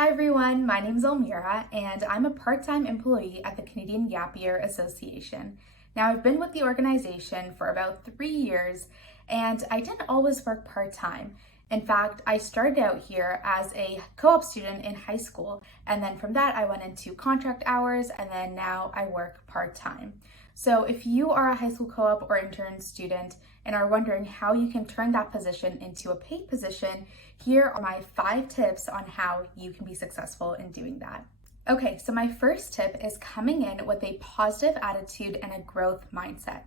Hi everyone, my name is Almeera and I'm a part-time employee at the Canadian Gap Year Association. Now I've been with the organization for about 3 years and I didn't always work part-time. In fact, I started out here as a co-op student in high school, and then from that I went into contract hours, and then now I work part-time. So if you are a high school co-op or intern student and are wondering how you can turn that position into a paid position, here are my 5 tips on how you can be successful in doing that. Okay, so my first tip is coming in with a positive attitude and a growth mindset.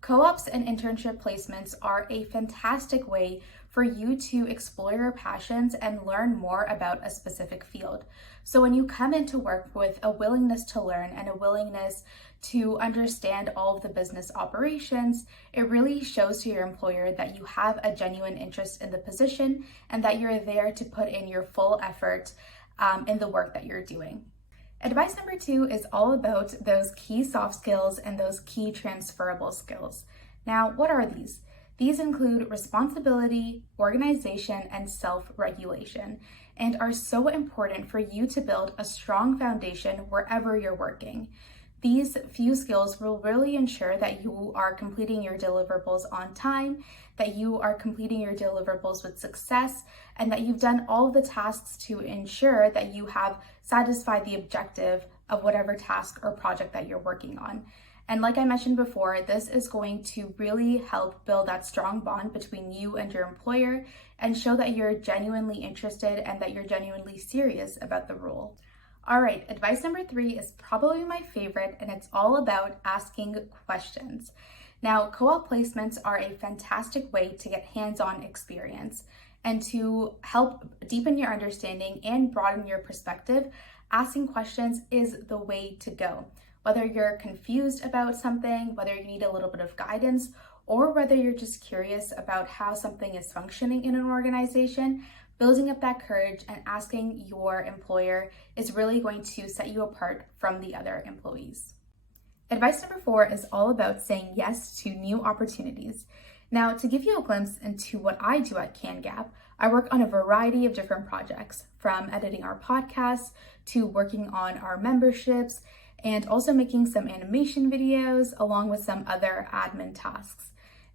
Co-ops and internship placements are a fantastic way for you to explore your passions and learn more about a specific field. So when you come into work with a willingness to learn and a willingness to understand all of the business operations, it really shows to your employer that you have a genuine interest in the position and that you're there to put in your full effort in the work that you're doing. Advice number 2 is all about those key soft skills and those key transferable skills. Now, what are these? These include responsibility, organization, and self-regulation, and are so important for you to build a strong foundation wherever you're working. These few skills will really ensure that you are completing your deliverables on time, that you are completing your deliverables with success, and that you've done all of the tasks to ensure that you have satisfied the objective of whatever task or project that you're working on. And like I mentioned before, this is going to really help build that strong bond between you and your employer and show that you're genuinely interested and that you're genuinely serious about the role. All right, advice number 3 is probably my favorite, and it's all about asking questions. Now, co-op placements are a fantastic way to get hands-on experience, and to help deepen your understanding and broaden your perspective, asking questions is the way to go. Whether you're confused about something, whether you need a little bit of guidance, or whether you're just curious about how something is functioning in an organization, building up that courage and asking your employer is really going to set you apart from the other employees. Advice number 4 is all about saying yes to new opportunities. Now, to give you a glimpse into what I do at CanGap, I work on a variety of different projects, from editing our podcasts to working on our memberships, and also making some animation videos along with some other admin tasks.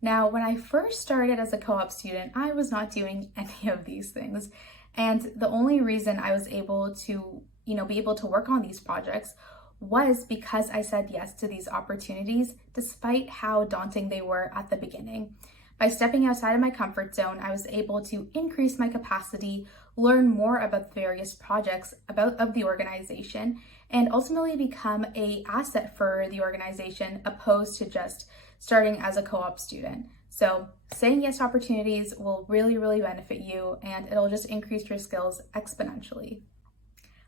Now, when I first started as a co-op student, I was not doing any of these things. And the only reason I was able to, be able to work on these projects was because I said yes to these opportunities, despite how daunting they were at the beginning. By stepping outside of my comfort zone, I was able to increase my capacity, learn more about the various projects of the organization, and ultimately become an asset for the organization, opposed to just starting as a co-op student. So saying yes to opportunities will really, really benefit you, and it'll just increase your skills exponentially.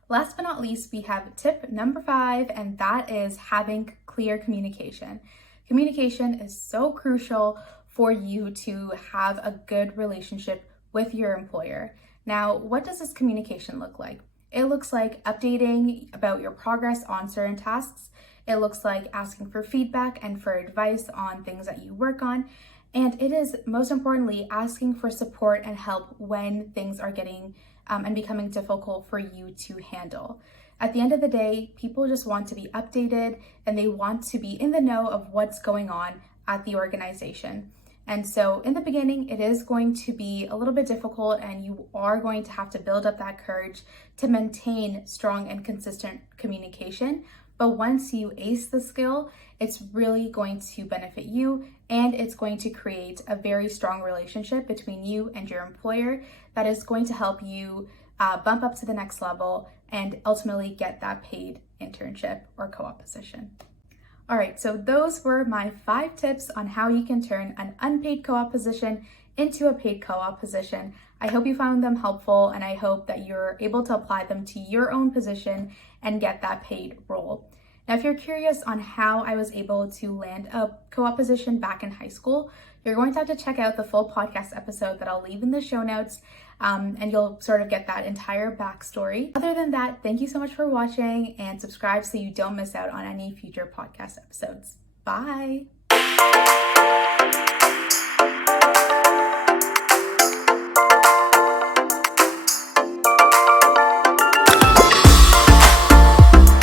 Last but not least, we have tip number 5, and that is having clear communication. Communication is so crucial for you to have a good relationship with your employer. Now, what does this communication look like? It looks like updating about your progress on certain tasks. It looks like asking for feedback and for advice on things that you work on. And it is, most importantly, asking for support and help when things are getting and becoming difficult for you to handle. At the end of the day, people just want to be updated and they want to be in the know of what's going on at the organization. And so in the beginning, it is going to be a little bit difficult, and you are going to have to build up that courage to maintain strong and consistent communication. But once you ace the skill, it's really going to benefit you, and it's going to create a very strong relationship between you and your employer that is going to help you bump up to the next level and ultimately get that paid internship or co-op position. All right, so those were my 5 tips on how you can turn an unpaid co-op position into a paid co-op position. I hope you found them helpful, and I hope that you're able to apply them to your own position and get that paid role. Now, if you're curious on how I was able to land a co-op position back in high school, you're going to have to check out the full podcast episode that I'll leave in the show notes, and you'll sort of get that entire backstory. Other than that, thank you so much for watching, and subscribe so you don't miss out on any future podcast episodes. Bye!